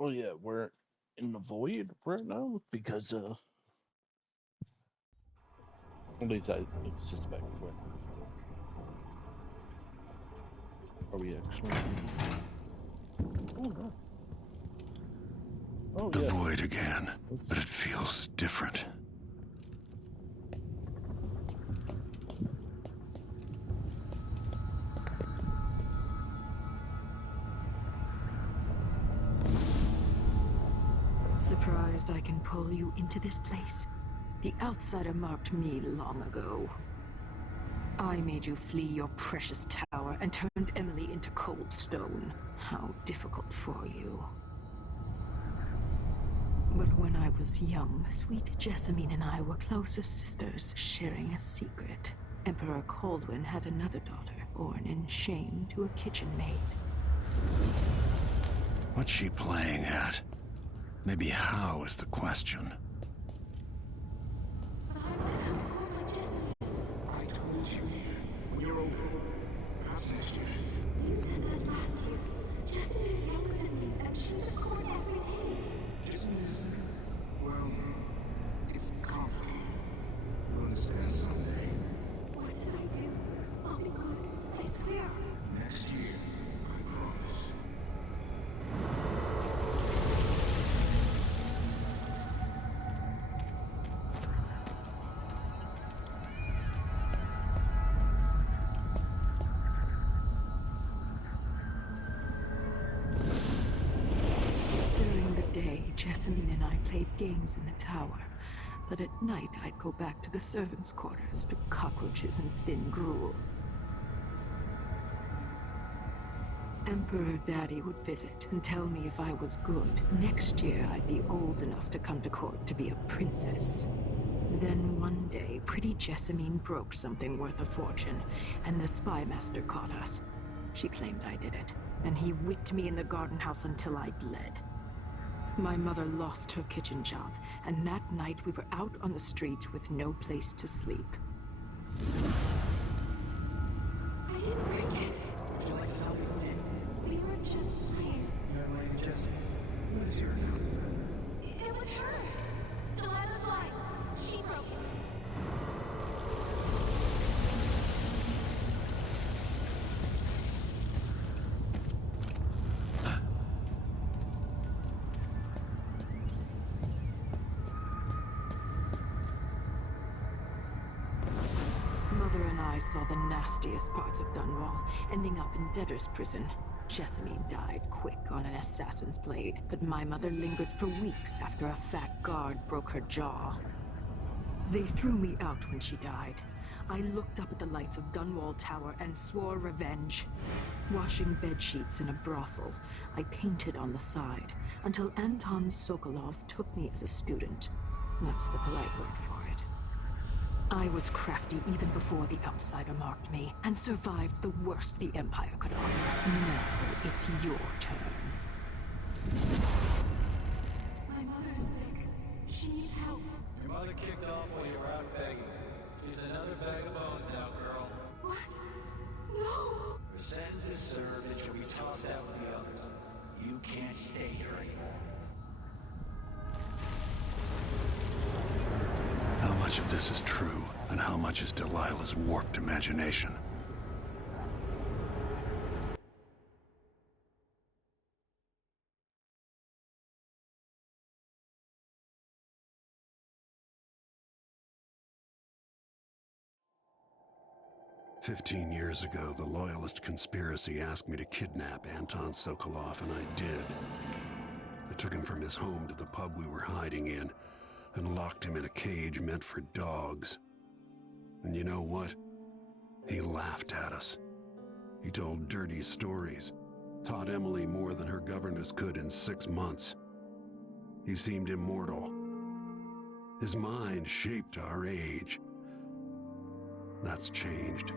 Oh yeah, we're in the void right now because at least I suspect we're. Are we actually? Oh no. Oh The yes. void again, Let's... but it feels different. Surprised I can pull you into this place? The outsider marked me long ago. I made you flee your precious tower and turned Emily into cold stone. How difficult for you. But when I was young, sweet Jessamine and I were close as sisters, sharing a secret. Emperor Kaldwin had another daughter, born in shame to a kitchen maid. What's she playing at? Maybe how is the question. I told you when you're older. Perhaps next year. You said that last year. Jessamine is younger than me, and she's at court every day. Disney is, well, it's complicated. You'll understand someday. What did I do? I'll be good. I swear. Next year, I promise. During the day, Jessamine and I played games in the tower. But at night, I'd go back to the servants' quarters to cockroaches and thin gruel. Emperor Daddy would visit and tell me if I was good. Next year, I'd be old enough to come to court to be a princess. Then one day, pretty Jessamine broke something worth a fortune, and the spy master caught us. She claimed I did it, and he whipped me in the garden house until I bled. My mother lost her kitchen job, and that night we were out on the streets with no place to sleep. I didn't break it. Would you like to tell me who did? We were just playing. Young lady Jessie. Who is your account? It was her. Delilah's light. She broke it. Mother and I saw the nastiest parts of Dunwall, ending up in debtor's prison. Jessamine died quick on an assassin's blade, but my mother lingered for weeks after a fat guard broke her jaw. They threw me out when she died. I looked up at the lights of Dunwall Tower and swore revenge. Washing bed sheets in a brothel, I painted on the side, until Anton Sokolov took me as a student. That's the polite word for it. I was crafty even before the outsider marked me, and survived the worst the Empire could offer. Now it's your turn. My mother's sick. She needs help. Your mother kicked off while you were out begging. She's another bag of bones now, girl. What? No! Her sentence is served and she'll be tossed out with the others. You can't stay here anymore. How much of this is true, and how much is Delilah's warped imagination? "15 years ago, the Loyalist conspiracy asked me to kidnap Anton Sokolov, and I did. I took him from his home to the pub we were hiding in, and locked him in a cage meant for dogs. And you know what? He laughed at us. He told dirty stories, taught Emily more than her governess could in 6 months. He seemed immortal. His mind shaped our age. That's changed.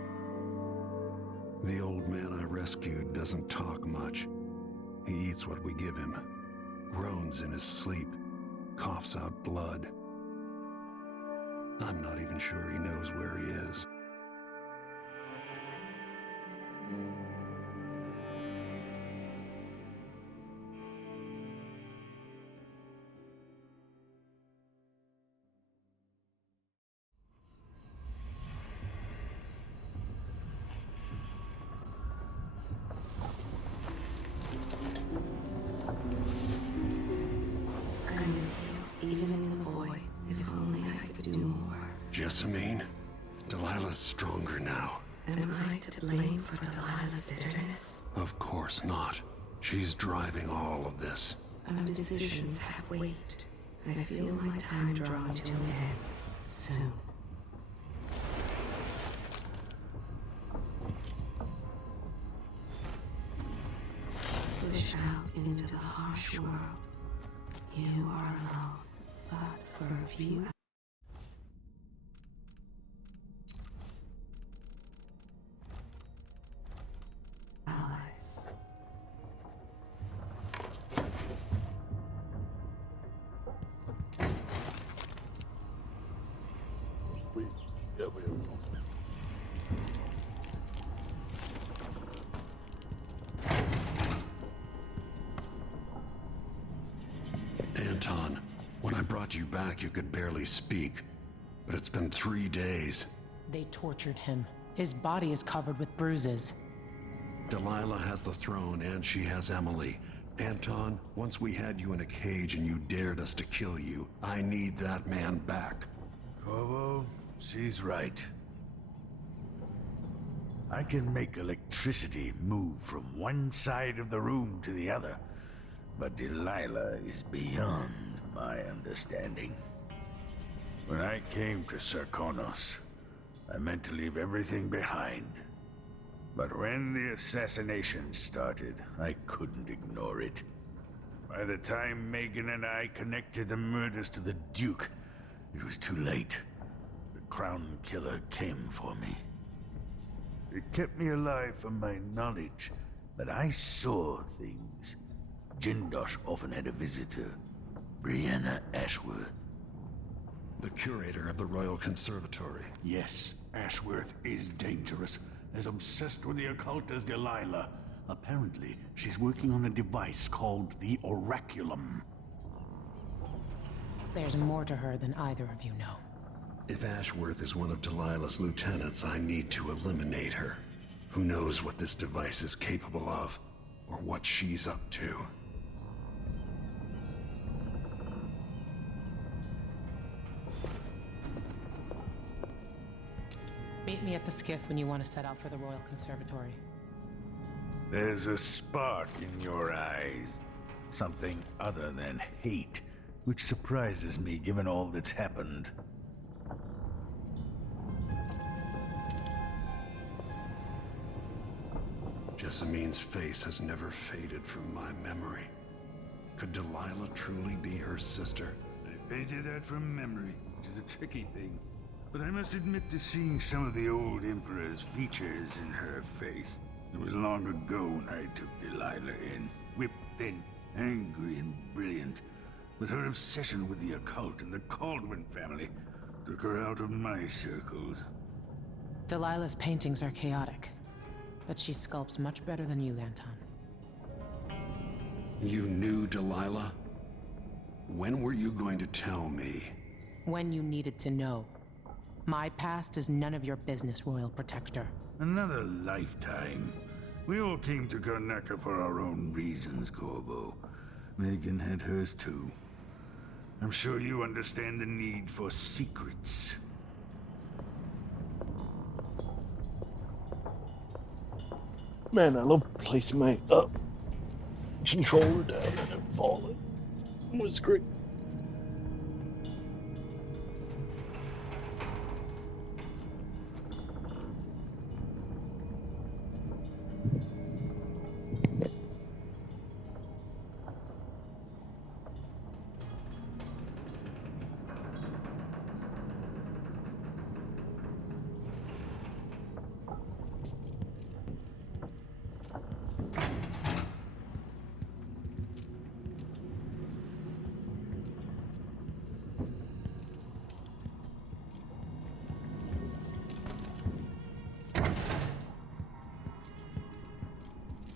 The old man I rescued doesn't talk much. He eats what we give him, groans in his sleep, coughs out blood. I'm not even sure he knows where he is." Jessamine. Delilah's stronger now. Am I to blame for Delilah's bitterness? Of course not. She's driving all of this. Our decisions have weight. I feel my time drawing to an end soon. Push out into the harsh world. You are alone, but for a few allies. Sweet. Yeah, we have nothing. Anton, when I brought you back, you could barely speak. But it's been 3 days. They tortured him. His body is covered with bruises. Delilah has the throne, and she has Emily. Anton, once we had you in a cage and you dared us to kill you, I need that man back. Corvo, she's right. I can make electricity move from one side of the room to the other, but Delilah is beyond my understanding. When I came to Sarkonos, I meant to leave everything behind. But when the assassination started, I couldn't ignore it. By the time Megan and I connected the murders to the Duke, it was too late. The Crown Killer came for me. It kept me alive from my knowledge, but I saw things. Jindosh often had a visitor, Brianna Ashworth. The curator of the Royal Conservatory. Yes, Ashworth is dangerous. As obsessed with the occult as Delilah. Apparently, she's working on a device called the Oraculum. There's more to her than either of you know. If Ashworth is one of Delilah's lieutenants, I need to eliminate her. Who knows what this device is capable of, or what she's up to. Meet me at the skiff when you want to set out for the Royal Conservatory. There's a spark in your eyes. Something other than hate, which surprises me given all that's happened. Jessamine's face has never faded from my memory. Could Delilah truly be her sister? I painted that from memory, which is a tricky thing. But I must admit to seeing some of the old Emperor's features in her face. It was long ago when I took Delilah in. Whipped thin, angry and brilliant. But her obsession with the occult and the Caldwin family took her out of my circles. Delilah's paintings are chaotic, but she sculpts much better than you, Anton. You knew Delilah? When were you going to tell me? When you needed to know. My past is none of your business, Royal Protector. Another lifetime. We all came to Karnaca for our own reasons, Corvo. Megan had hers too. I'm sure you understand the need for secrets. Man, I love placing my controller down and it falling. It was great.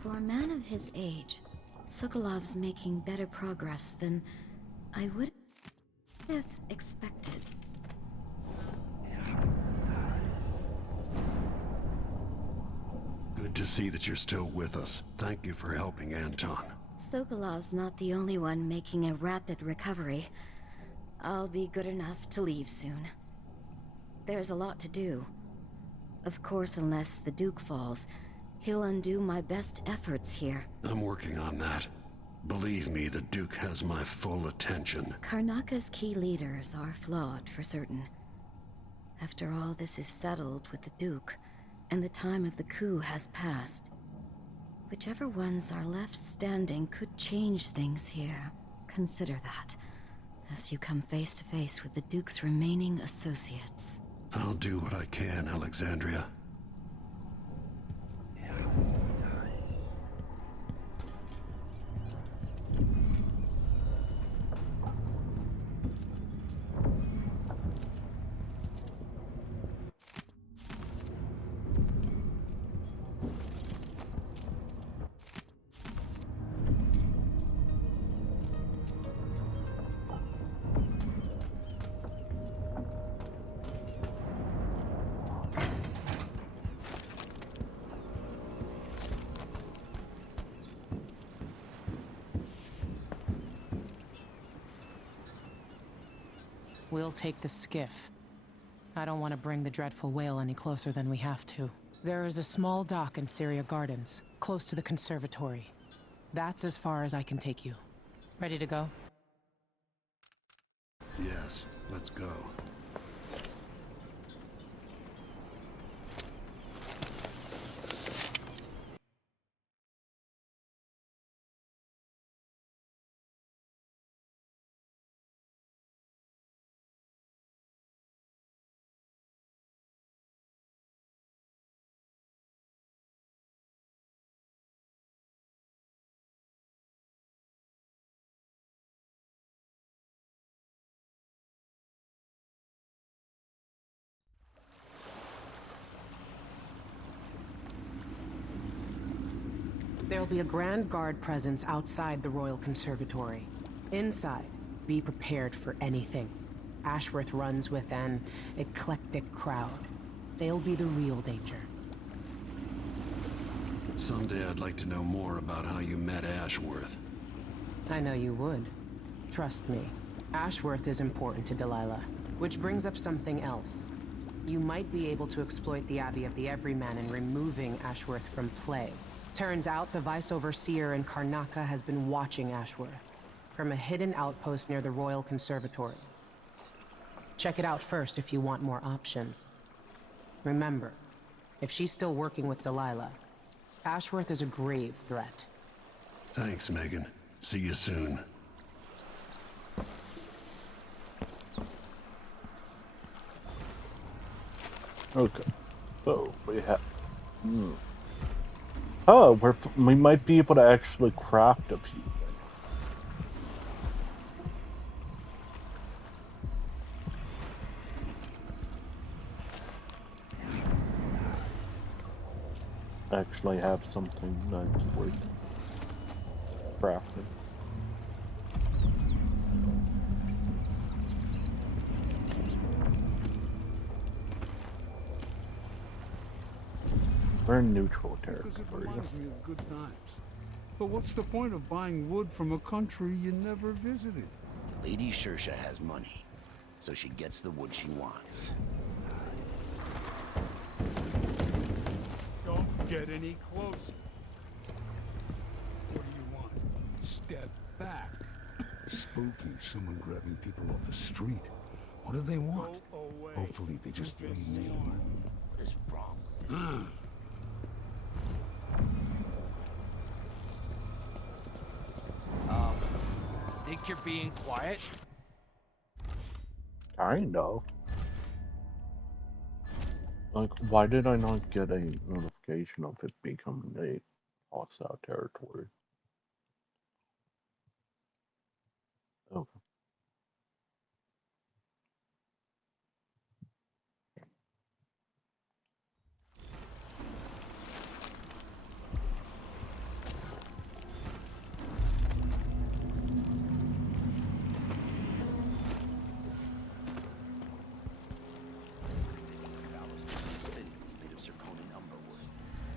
For a man of his age, Sokolov's making better progress than I would have expected. Good to see that you're still with us. Thank you for helping Anton. Sokolov's not the only one making a rapid recovery. I'll be good enough to leave soon. There's a lot to do. Of course, unless the Duke falls, he'll undo my best efforts here. I'm working on that. Believe me, the Duke has my full attention. Karnaka's key leaders are flawed, for certain. After all this is settled with the Duke, and the time of the coup has passed, whichever ones are left standing could change things here. Consider that, as you come face to face with the Duke's remaining associates. I'll do what I can, Alexandria. We'll take the skiff. I don't want to bring the dreadful whale any closer than we have to. There is a small dock in Syria Gardens, close to the conservatory. That's as far as I can take you. Ready to go? Yes, let's go. There'll be a Grand Guard presence outside the Royal Conservatory. Inside, be prepared for anything. Ashworth runs with an eclectic crowd. They'll be the real danger. Someday I'd like to know more about how you met Ashworth. I know you would. Trust me. Ashworth is important to Delilah. Which brings up something else. You might be able to exploit the Abbey of the Everyman in removing Ashworth from play. Turns out the Vice Overseer in Karnaka has been watching Ashworth from a hidden outpost near the Royal Conservatory. Check it out first if you want more options. Remember, if she's still working with Delilah, Ashworth is a grave threat. Thanks, Megan. See you soon. Okay. So we have. Oh, we might be able to actually craft a few things. Actually have something that's worth crafting. We're in neutral Because it territory. reminds me of good times. But what's the point of buying wood from a country you never visited? Lady Shersha has money, so she gets the wood she wants. Don't get any closer. What do you want? Step back. Spooky, someone grabbing people off the street. What do they want? Go away. Hopefully they just leave me alone. What is wrong with this? Think you're being quiet? Kind of. Like, why did I not get a notification of it becoming a hostile territory? Okay.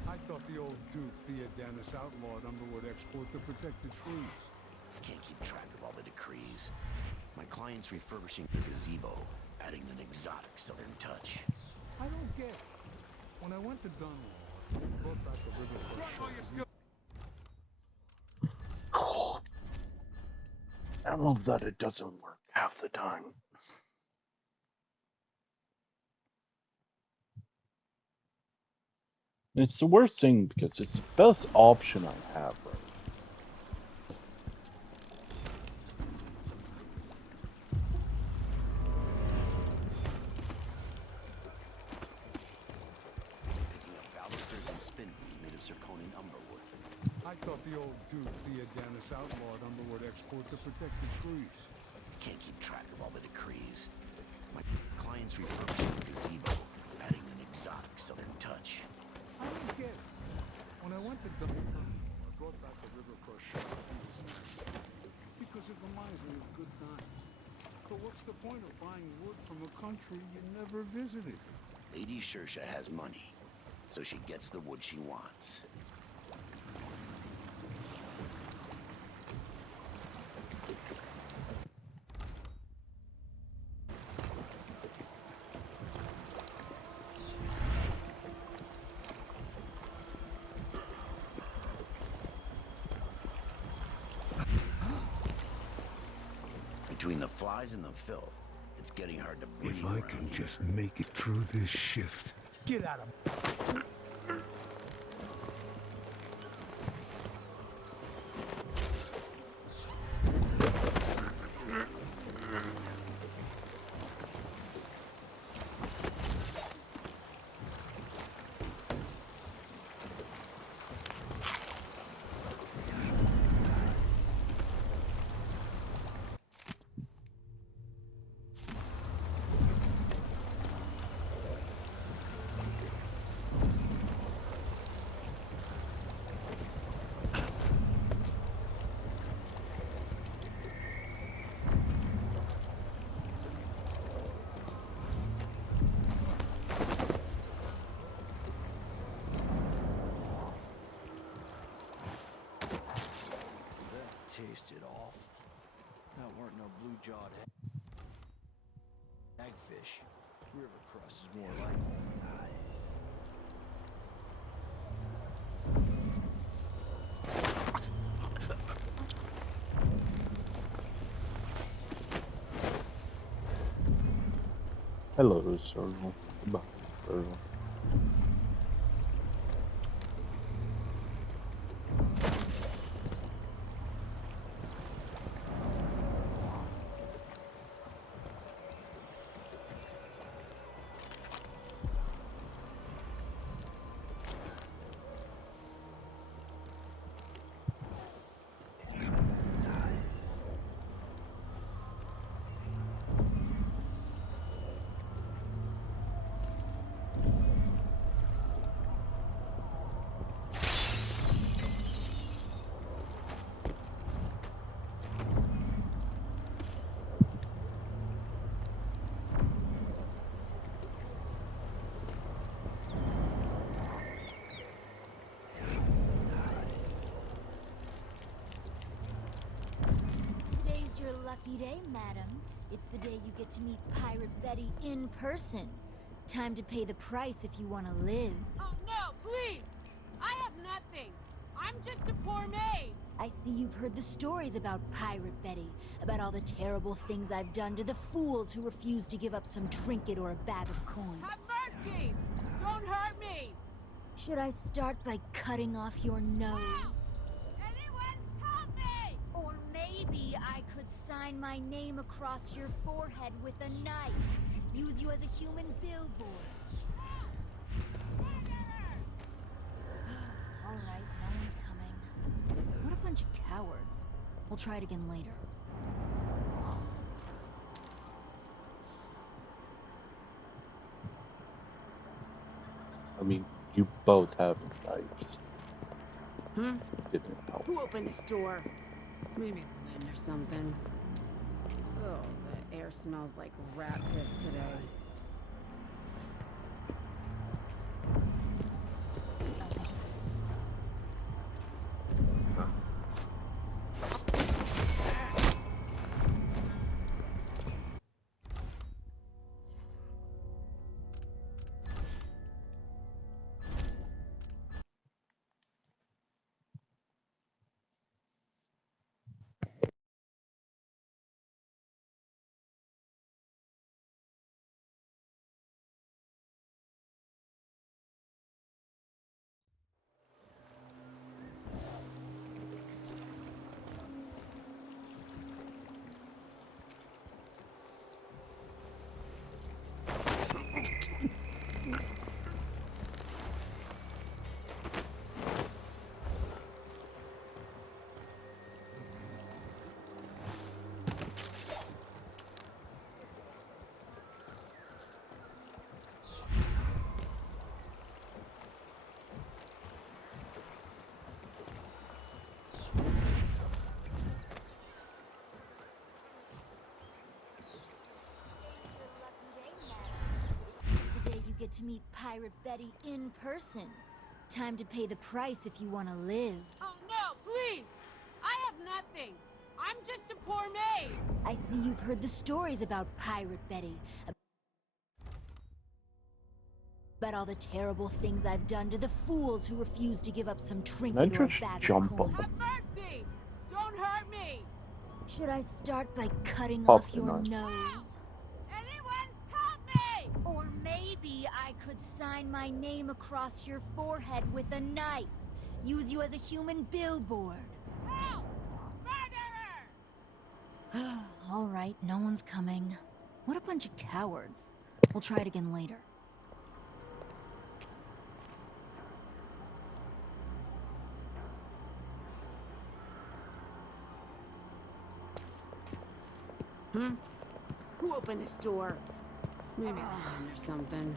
I thought the old Duke Theodanis outlawed Underwood export to protect the trees. I can't keep track of all the decrees. My client's refurbishing the gazebo. adding an exotic southern touch. I don't get it. When I went to Dunwall, I brought back the river for I love that it doesn't work half the time. It's the worst thing because it's the best option I have right Picking up balusters and spindles made of zirconian umberwood. I thought the old Duke Theodanis outlawed underwood export to protect the trees. Can't keep track of all the decrees. My clients refurbished the gazebo, adding an exotic southern touch. I don't get it. When I went to Dunwall, I brought back the river for a shot because it reminds me of good times. But what's the point of buying wood from a country you never visited? Lady Shersha has money, so she gets the wood she wants. Between the flies and the filth, it's getting hard to breathe. If I around can here. just make it through this shift. Get out of... Tasted awful. That weren't no blue-jawed hagfish. River crust is more like nice. Hello, Circle. Goodbye, Circle. Today's your lucky day, madam. It's the day you get to meet Pirate Betty in person. Time to pay the price if you want to live. Oh, no, please! I have nothing. I'm just a poor maid. I see you've heard the stories about Pirate Betty, about all the terrible things I've done to the fools who refuse to give up some trinket or a bag of coins. Have mercy! Don't hurt me! Should I start by cutting off your nose? Anyone help me! Or maybe I could sign my name across your forehead with a knife. Use you as a human billboard. All right, no one's coming. What a bunch of cowards. We'll try it again later. I mean, you both have knives. Didn't help. Who opened this door? Maybe wind or something. Oh, the air smells like rat piss today. to meet Pirate Betty in person. Time to pay the price if you want to live. Oh no, please! I have nothing. I'm just a poor maid. I see you've heard the stories about Pirate Betty. About all the terrible things I've done to the fools who refuse to give up some trinket or a bag of coins. Have mercy! Don't hurt me! Should I start by cutting Probably off your not. nose? Anyone help me! Or maybe I could sign my name across your forehead with a knife. Use you as a human billboard. Help! Murderer! All right, no one's coming. What a bunch of cowards. We'll try it again later. Who opened this door? Maybe a friend or something.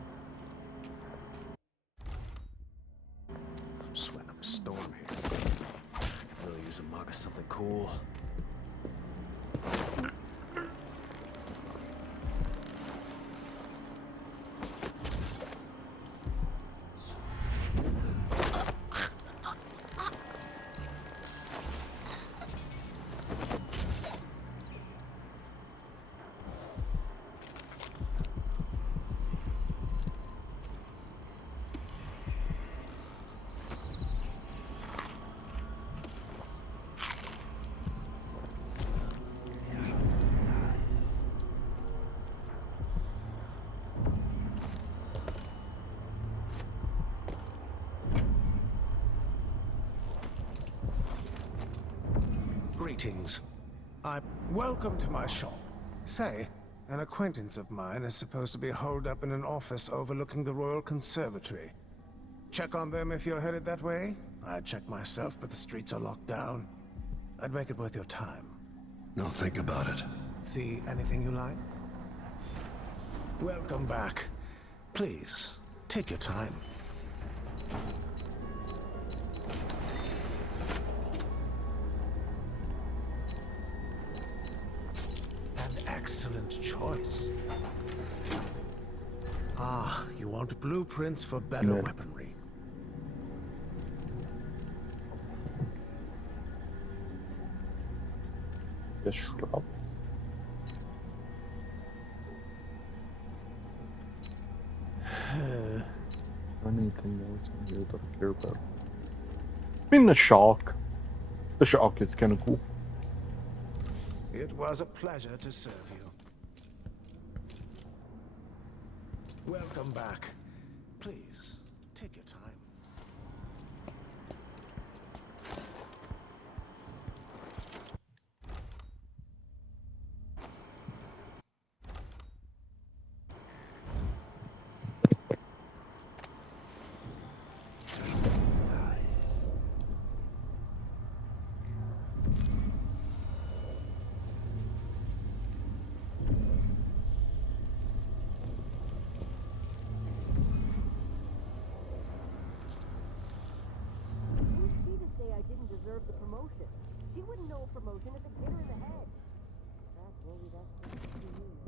I'm sweating up a storm here. Really use a mug of something cool. Greetings. Welcome to my shop. Say, an acquaintance of mine is supposed to be holed up in an office overlooking the Royal Conservatory. Check on them if you're headed that way. I'd check myself, but the streets are locked down. I'd make it worth your time. I'll think about it. See anything you like? Welcome back. Please, take your time. Excellent choice. Ah, you want blueprints for better weaponry. The shrub. Anything else in here that I care about? I mean, the shark. The shark is kind of cool. It was a pleasure to serve you. Welcome back. Please, take your time. The promotion. She wouldn't know a promotion if it hit her in the head. Maybe that's what she means.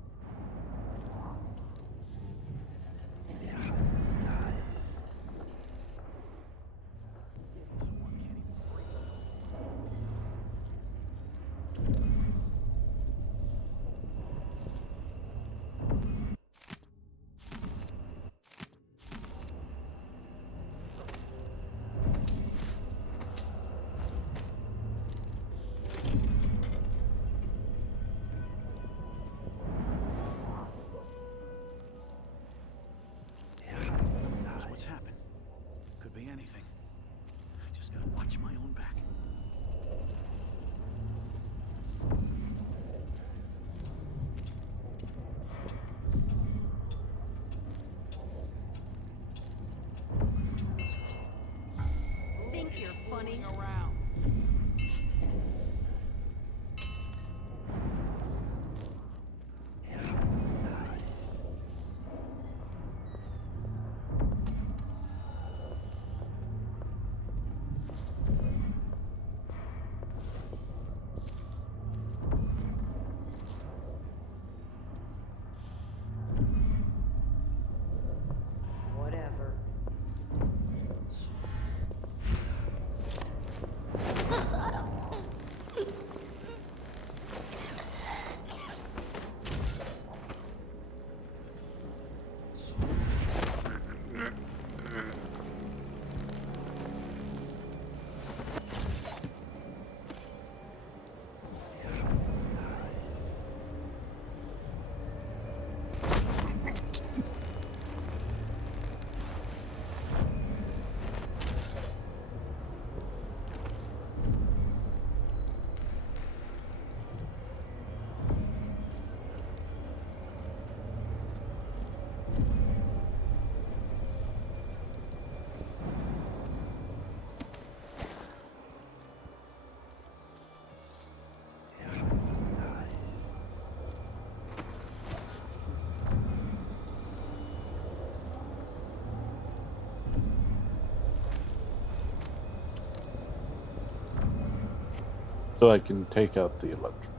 So I can take out the electric.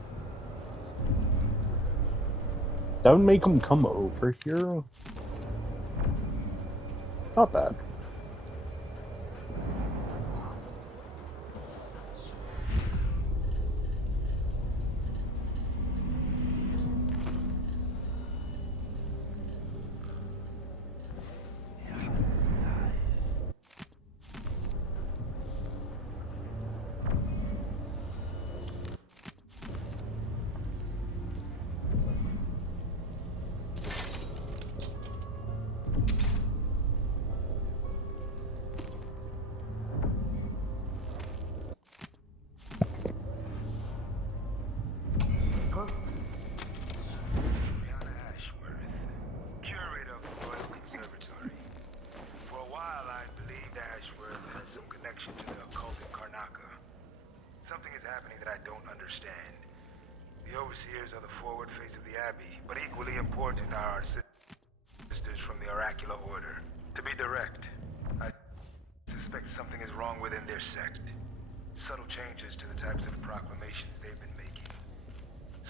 That would make them come over here. Not bad. The overseers are the forward face of the Abbey, but equally important are our sisters from the Oracular Order. To be direct, I suspect something is wrong within their sect. Subtle changes to the types of proclamations they've been making.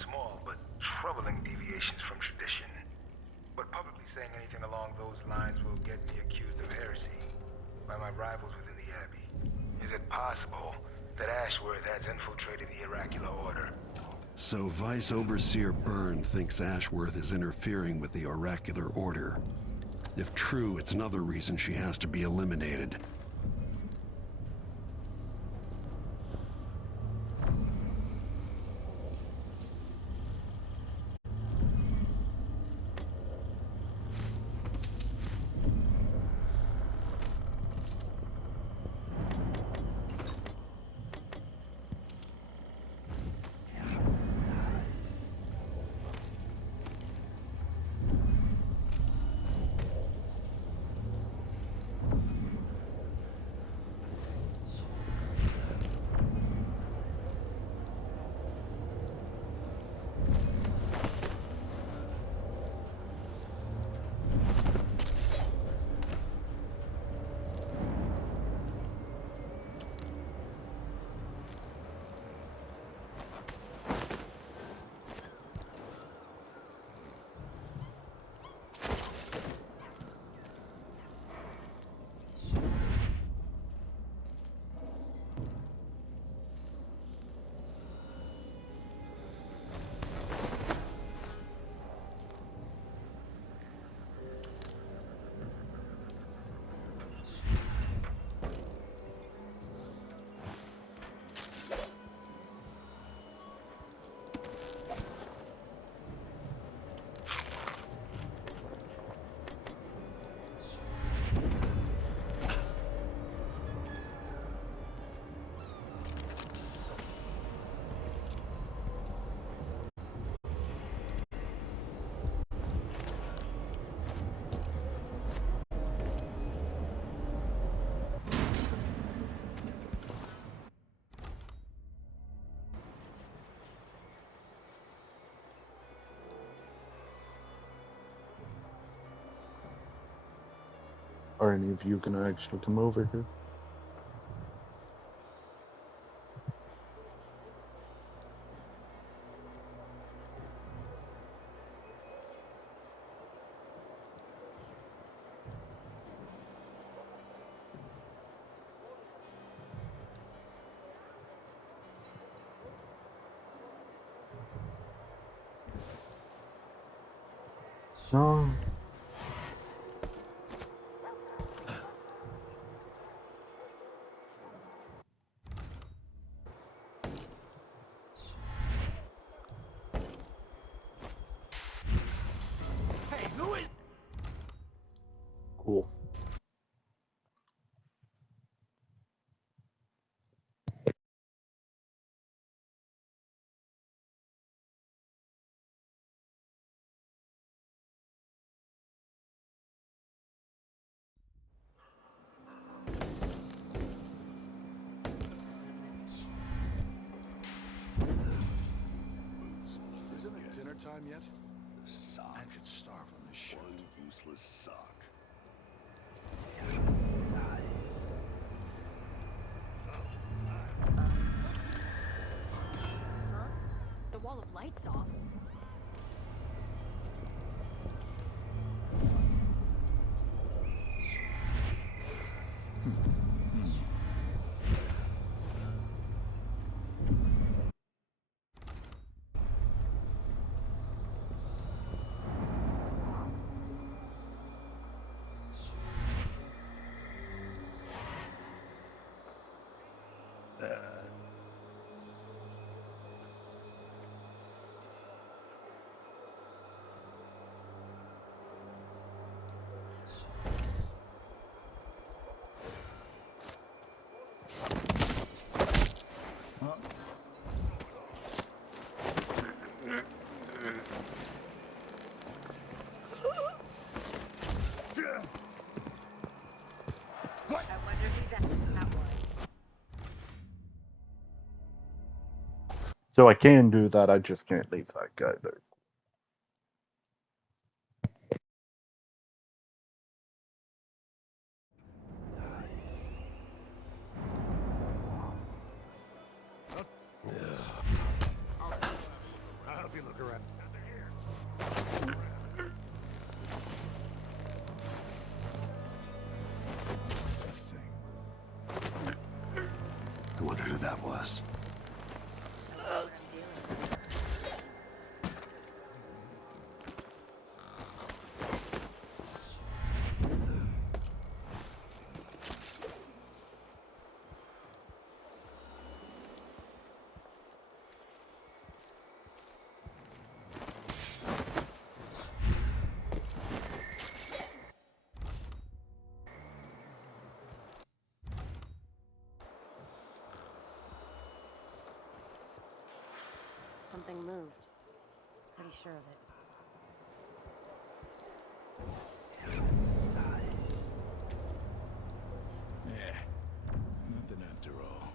Small, but troubling deviations from tradition. But publicly saying anything along those lines will get me accused of heresy by my rivals within the Abbey. Is it possible that Ashworth has infiltrated the Oracular Order? So Vice Overseer Byrne thinks Ashworth is interfering with the Oracular Order. If true, it's another reason she has to be eliminated. Are any of you gonna actually come over here? No. Hey, who is... Cool. Isn't it dinner time yet? I could starve on this shift. One useless sock. wall of lights off. So I can do that, I just can't leave that guy there. I'll help you look around. I wonder who that was. Something moved. Pretty sure of it. Yeah, nothing after all.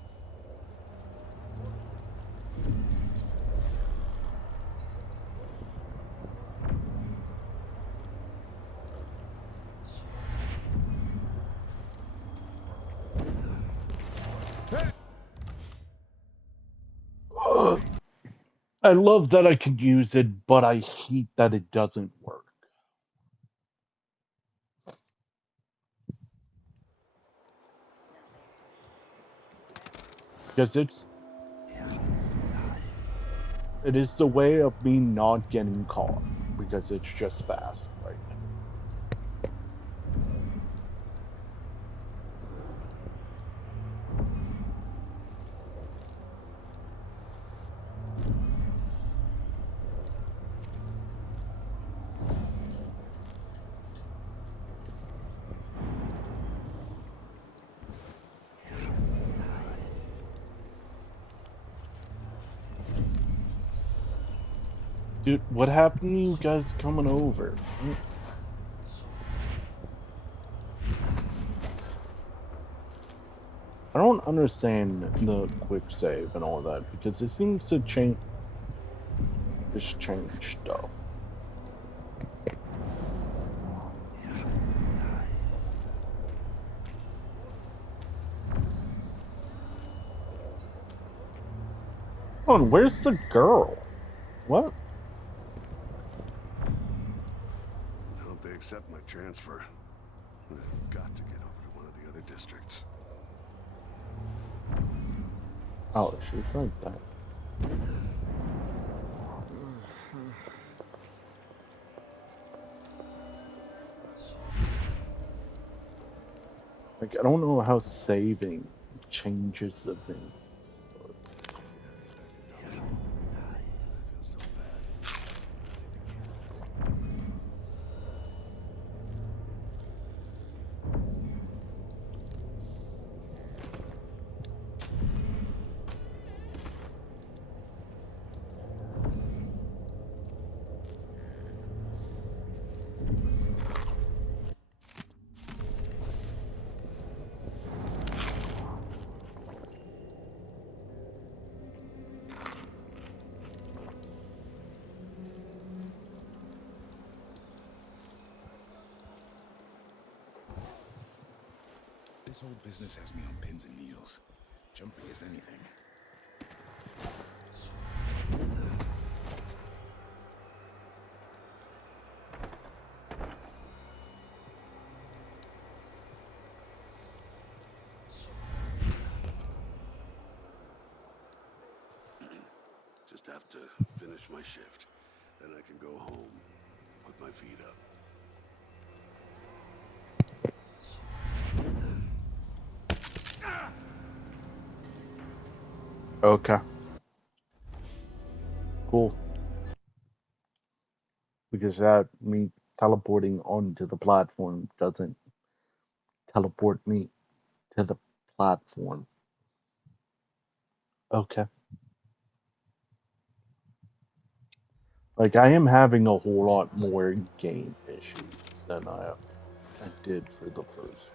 I love that I can use it, but I hate that it doesn't work. Because it is the way of me not getting caught, because it's just fast right now. Dude, what happened to you guys coming over? I don't understand the quick save and all that, because it seems to change, just change stuff. Hold on, where's the girl? What? I hope they accept my transfer. I've got to get over to one of the other districts. Oh, she's right there. Like, I don't know how saving changes the thing. This whole business has me on pins and needles. Jumpy as anything. just have to finish my shift. Then I can go home, put my feet up. Okay. Cool. Because that me teleporting onto the platform doesn't teleport me to the platform. Okay. Like, I am having a whole lot more game issues than I did for the first.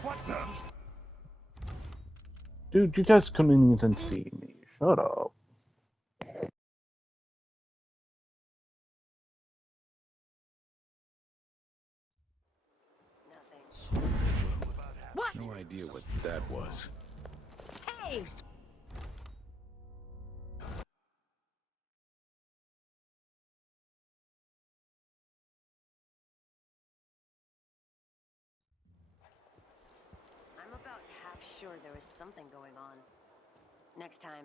What the? Dude, you guys couldn't even see me. Shut up. No idea what that was. Hey! I'm about half sure there was something going on. Next time.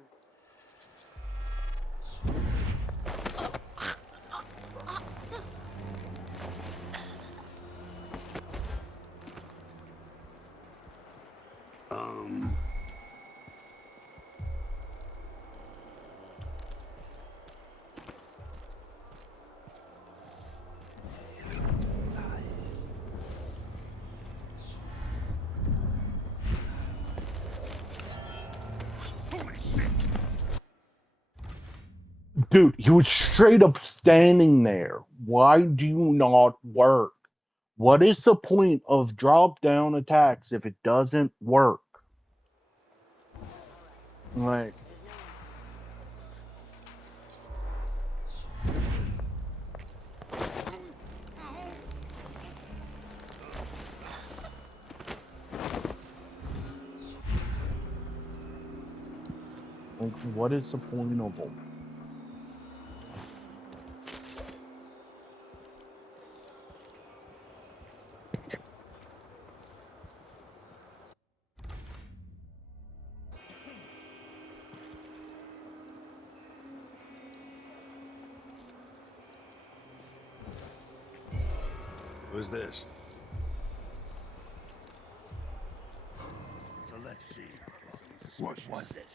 Holy shit! Dude, he was straight up standing there. Why do you not work? What is the point of drop down attacks if it doesn't work? Like, what is the point of them? Who's this? So let's see. What was it?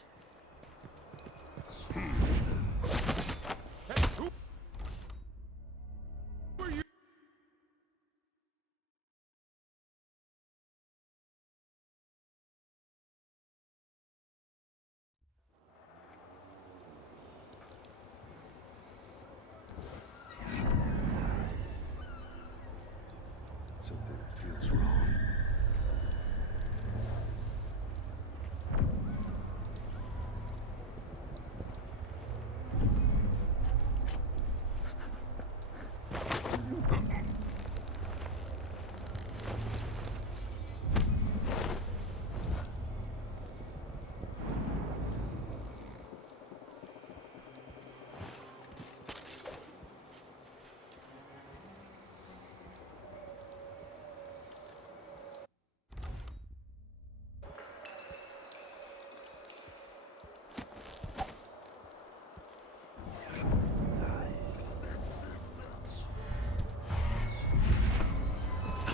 Something feels wrong.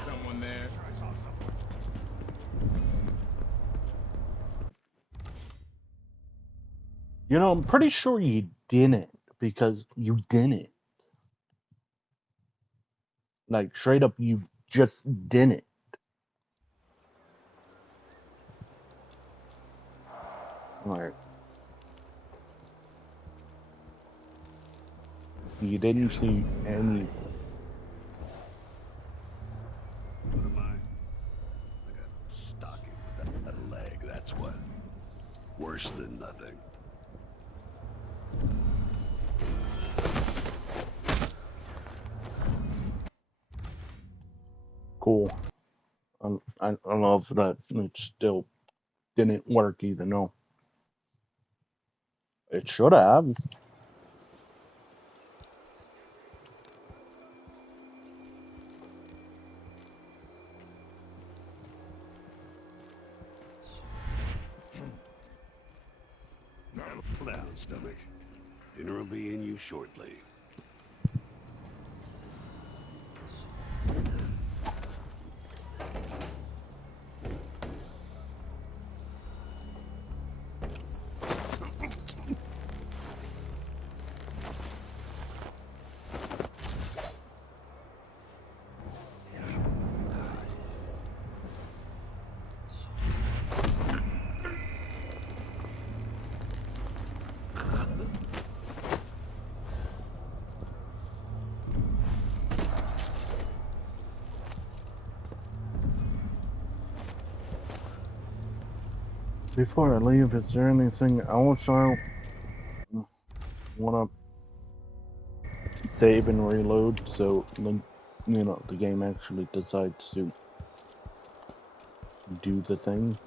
Someone there. You know, I'm pretty sure you didn't because you didn't. Like, straight up, you just didn't. Like, you didn't see anything. What am I? I got stocking without a leg, that's what. Worse than nothing. Cool. I love that it still didn't work even though it should have. Settle down, stomach. Dinner will be in you shortly. Before I leave, is there anything else I want to save and reload so the game actually decides to do the thing?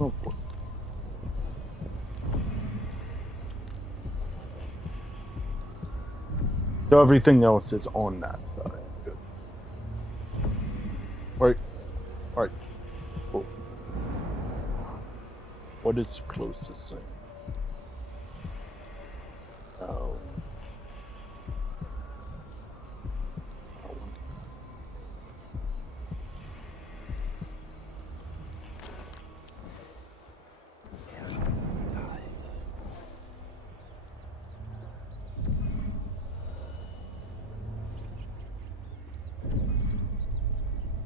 Oh, boy. So everything else is on that side. Good. Right. Right. Cool. What is the closest thing? Oh.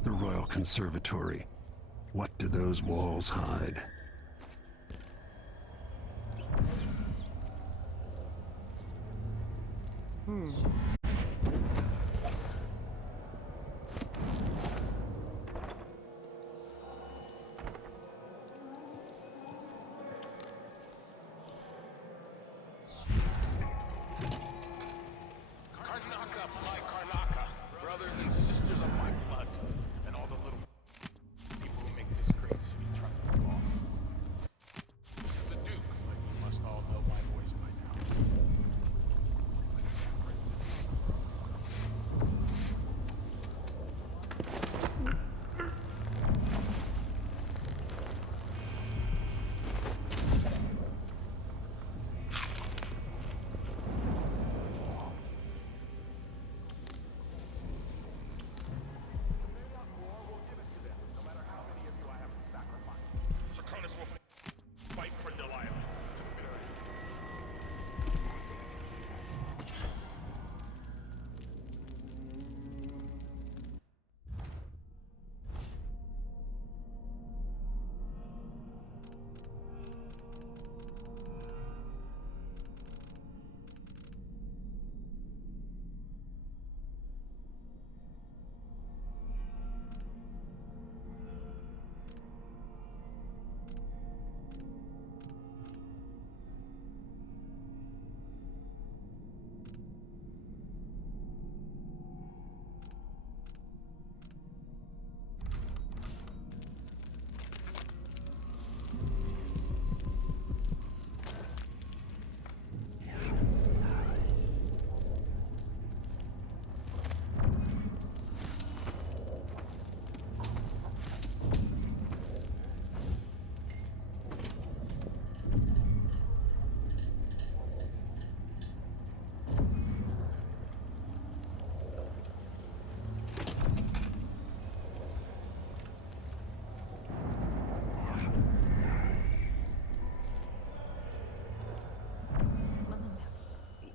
The Royal Conservatory. What do those walls hide? Karnaka, my Karnaka, brothers and sisters of my blood, and all the little people who make this great city tremble off. This is the Duke, but you must all know my voice by now.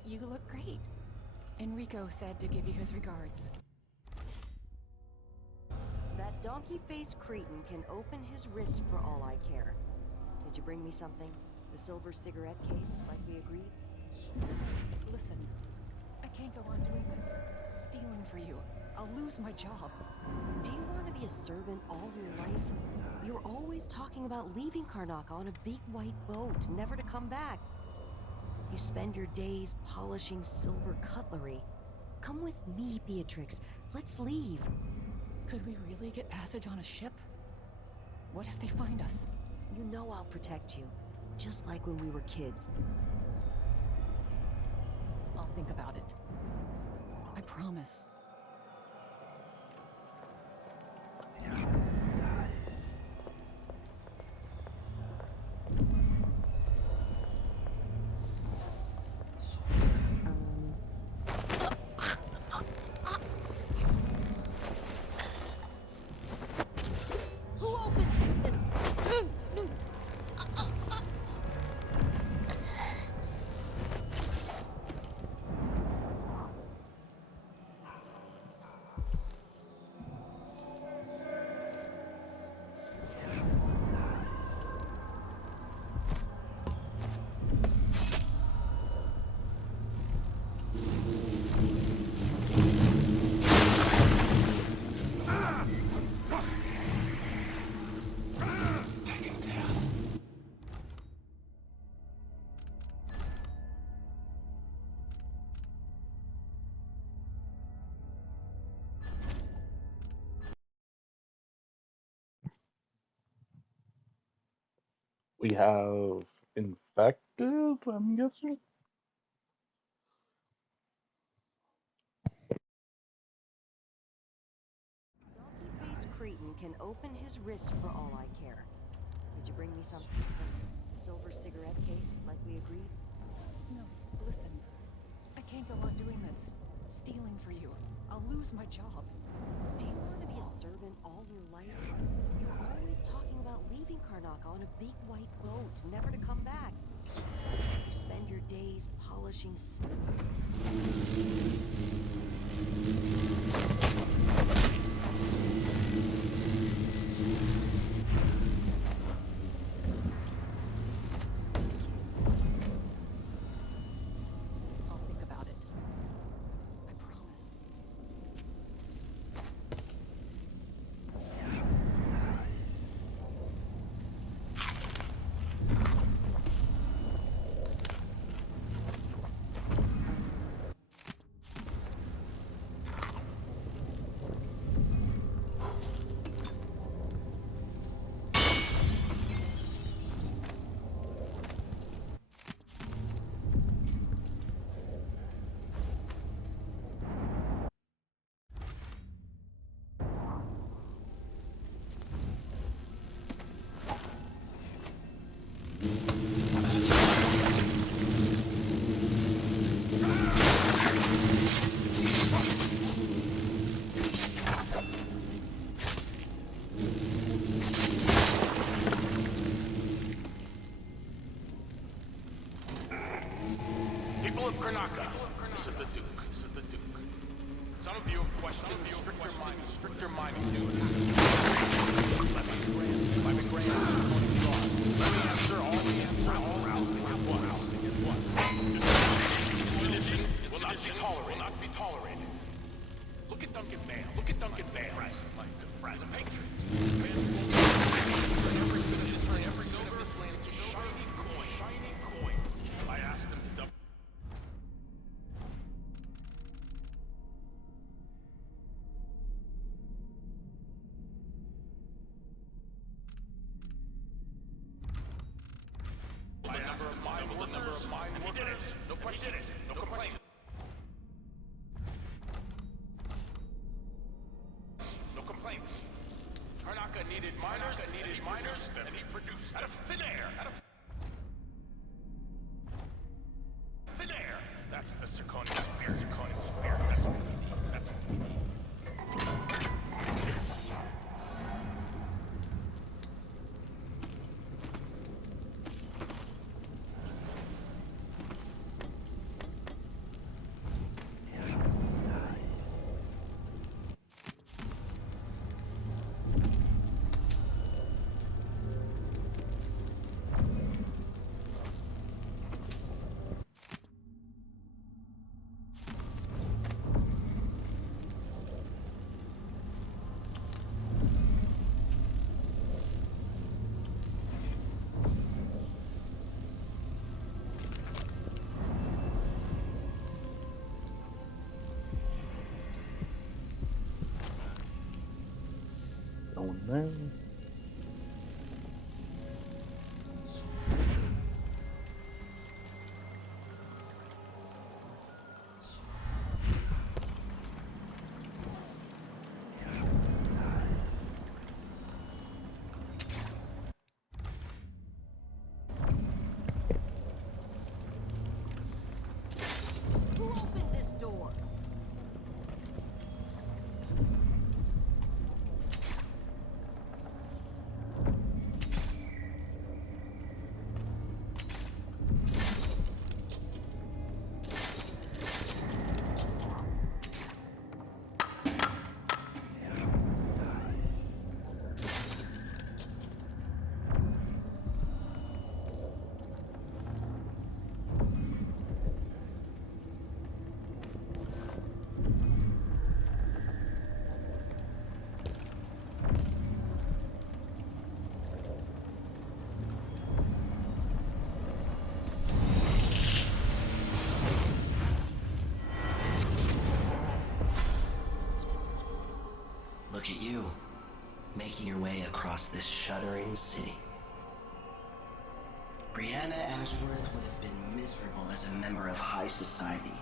You look great. Enrico said to give you his regards. That donkey-faced cretin can open his wrist for all I care. Did you bring me something? The silver cigarette case, like we agreed? Listen, I can't go on doing this. Stealing for you. I'll lose my job. Do you want to be a servant all your life? You're always talking about leaving Karnaka on a big white boat, never to come back. You spend your days polishing silver cutlery. Come with me, Beatrix. Let's leave. Could we really get passage on a ship? What if they find us? You know I'll protect you, just like when we were kids. think about it. I promise. Who opened it? We have infected, I'm guessing. Donkey-faced cretin can open his wrist for all I care. Did you bring me something? A silver cigarette case, like we agreed? No, listen. I can't go on doing this. Stealing for you. I'll lose my job. Do you want to be a servant all your life? You're always talking about leaving Karnaca on a big white boat, never to come back. You spend your days polishing I'll think about it. I promise. People of Karnaca, this is the Duke. Some of you have questioned stricter mining duties. Let me answer all at once. Sedition will not be tolerated. Look at Duncan Vale. As a patriot. Turn every silver this land into shiny coin. I asked them to dump. The number of mine workers. No question. No complaint. No complaints. Karnaca needed miners, and he produced out of thin air. That's the zirconium spear. That's all we need. Going there. at you, making your way across this shuddering city. Brianna Ashworth would have been miserable as a member of high society,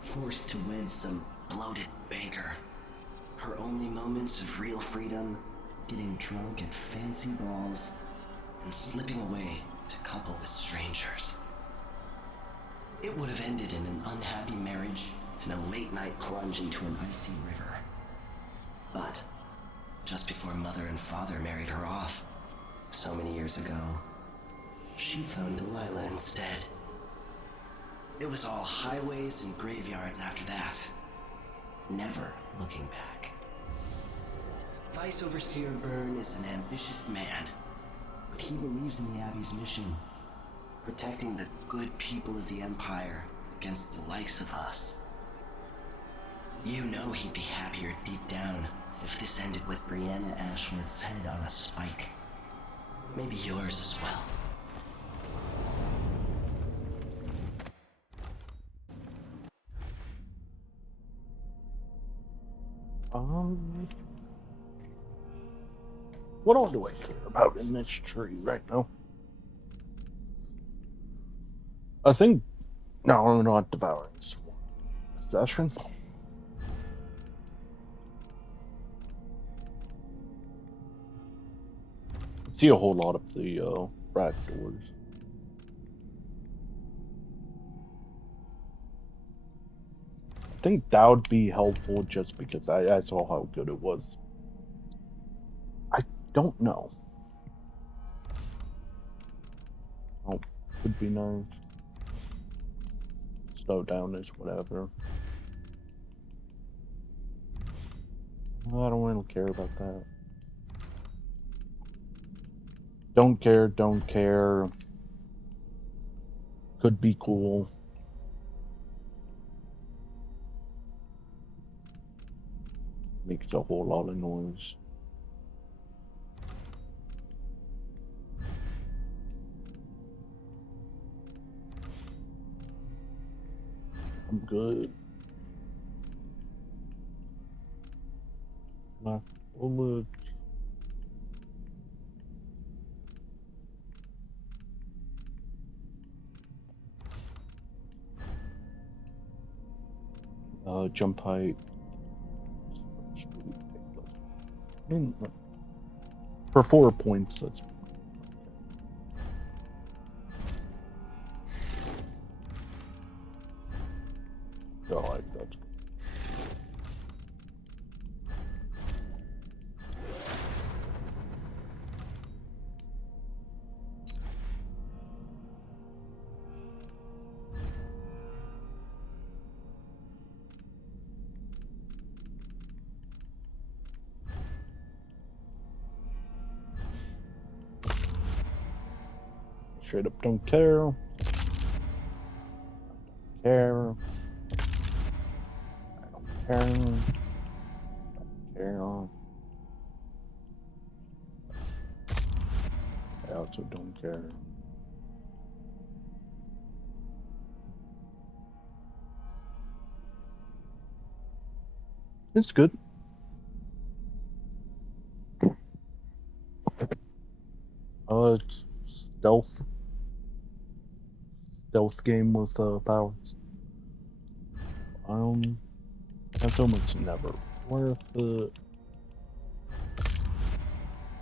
forced to wed some bloated banker. Her only moments of real freedom, getting drunk at fancy balls, and slipping away to couple with strangers. It would have ended in an unhappy marriage and a late-night plunge into an icy river. But just before Mother and Father married her off, so many years ago, she found Delilah instead. It was all highways and graveyards after that, never looking back. Vice Overseer Byrne is an ambitious man, but he believes in the Abbey's mission, protecting the good people of the Empire against the likes of us. You know he'd be happier deep down if this ended with Brianna Ashworth's head on a spike. Maybe yours as well. What all do I care about in this tree right now? I think... No, I'm not devouring swarm. Possession? I see a whole lot of the rat doors. I think that would be helpful just because I saw how good it was. I don't know. Oh, could be nice. Slow down is whatever. I don't really care about that. Don't care. Could be cool. Makes a whole lot of noise. I'm good. My bullets. Jump height. I mean, for 4 points, that's... Oh, that's good. Straight up don't care. I don't care. I don't care. Don't care. I also don't care. It's good. It's stealth game with powers. That's almost never worth it.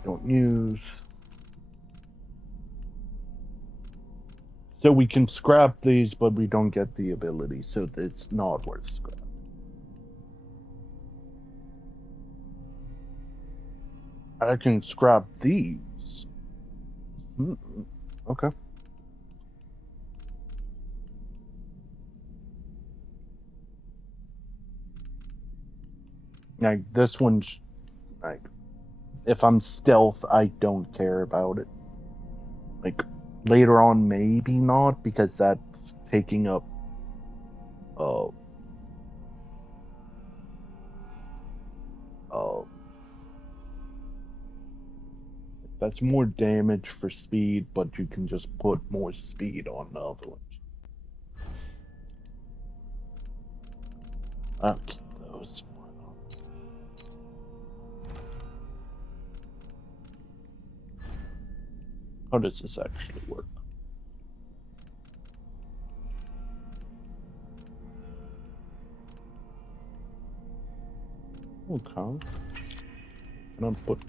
Don't use. So we can scrap these, but we don't get the ability, so it's not worth scrap. I can scrap these. Okay. Like, this one's, like, if I'm stealth, I don't care about it. Like, later on, maybe not, because that's taking up, that's more damage for speed, but you can just put more speed on the other ones. I'll keep those. How does this actually work? Okay. Can I put...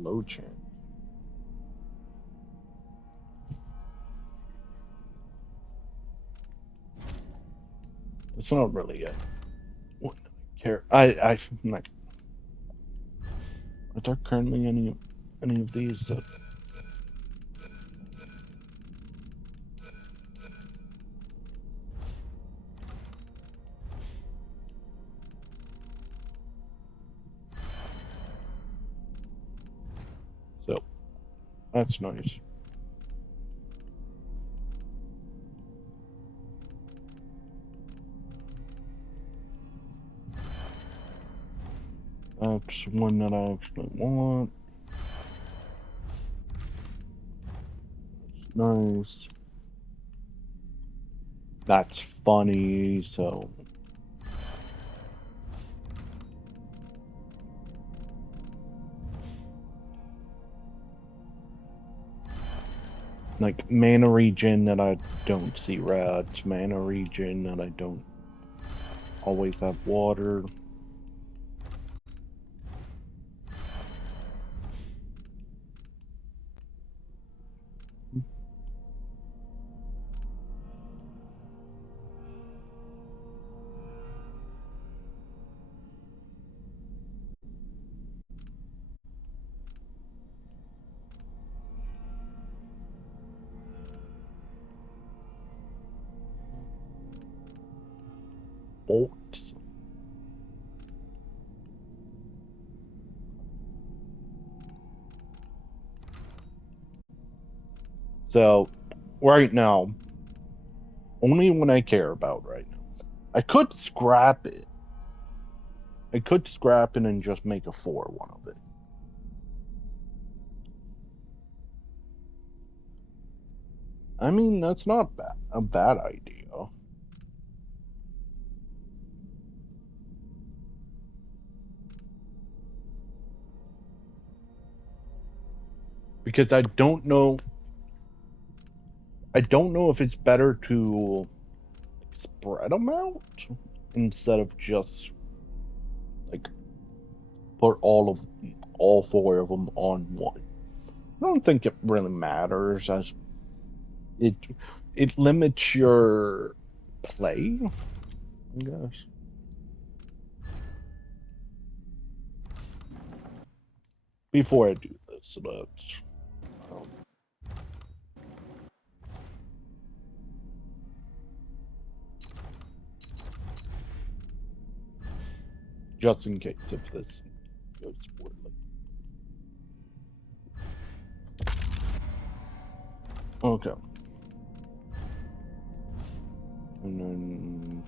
low chance? It's not really a one that I care. I'm like, are there currently any of these that... So that's nice. That's one that I actually want. That's nice. That's funny, so... Like, mana regen that I don't see rats, mana regen that I don't always have water. Bolts. So, right now, only one I care about right now. I could scrap it. I could scrap it and just make a 4-1 of it. I mean, that's not a bad idea. Because I don't know if it's better to spread them out instead of just like put all 4 of them on one. I don't think it really matters, as it limits your play, I guess. Before I do this, let's just in case if this goes poorly. Okay. And then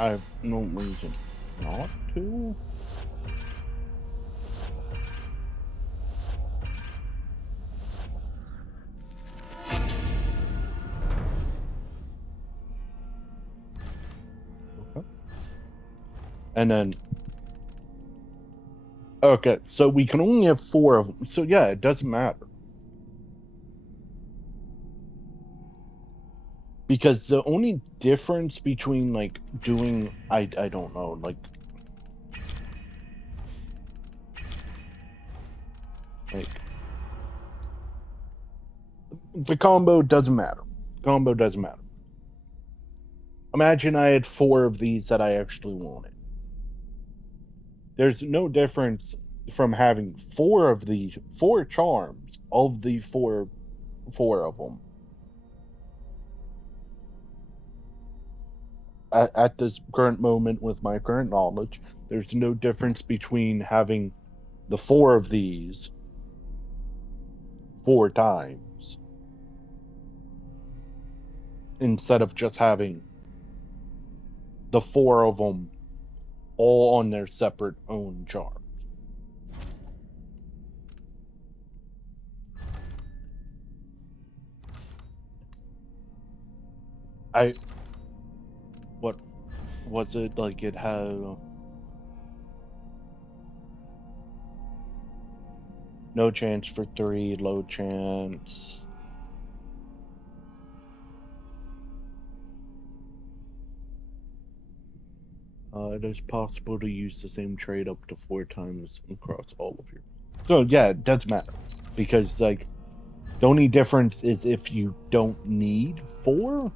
I have no reason not to. Okay. And then okay, so we can only have 4 of them. So yeah, it doesn't matter. Because the only difference between like doing I don't know, like the combo doesn't matter. Combo doesn't matter. Imagine I had 4 of these that I actually wanted. There's no difference from having 4 of these 4 charms of the 4 of them at this current moment with my current knowledge. There's no difference between having the 4 of these 4 times instead of just having the 4 of them all on their separate own charms. What was it like? It had no chance for 3, low chance. It is possible to use the same trade up to 4 times across all of your. So yeah, it does matter because like the only difference is if you don't need 4.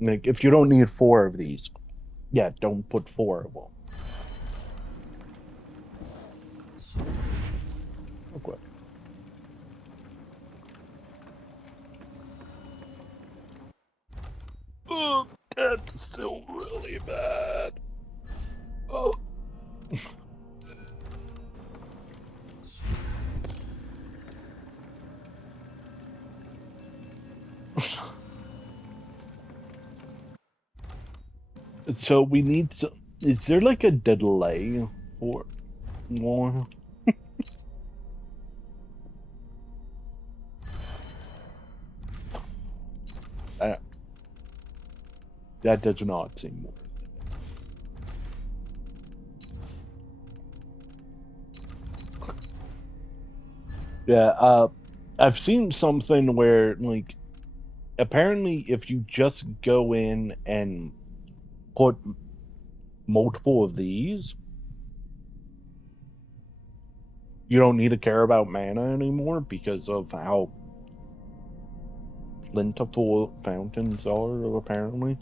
Like if you don't need 4 of these, yeah, don't put 4 of them. Okay. Oh, that's still really bad. Oh. So we need to. Is there like a delay for more? That does not seem worth it. Yeah, I've seen something where like apparently if you just go in and put multiple of these, you don't need to care about mana anymore because of how plentiful fountains are, apparently.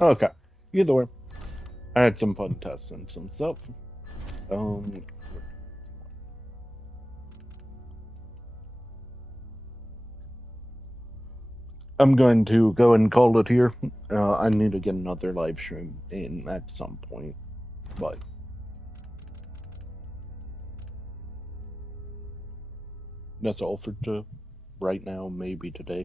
Okay. Either way, I had some fun testing some stuff. I'm going to go and call it here. I need to get another live stream in at some point, but that's all for right now. Maybe today.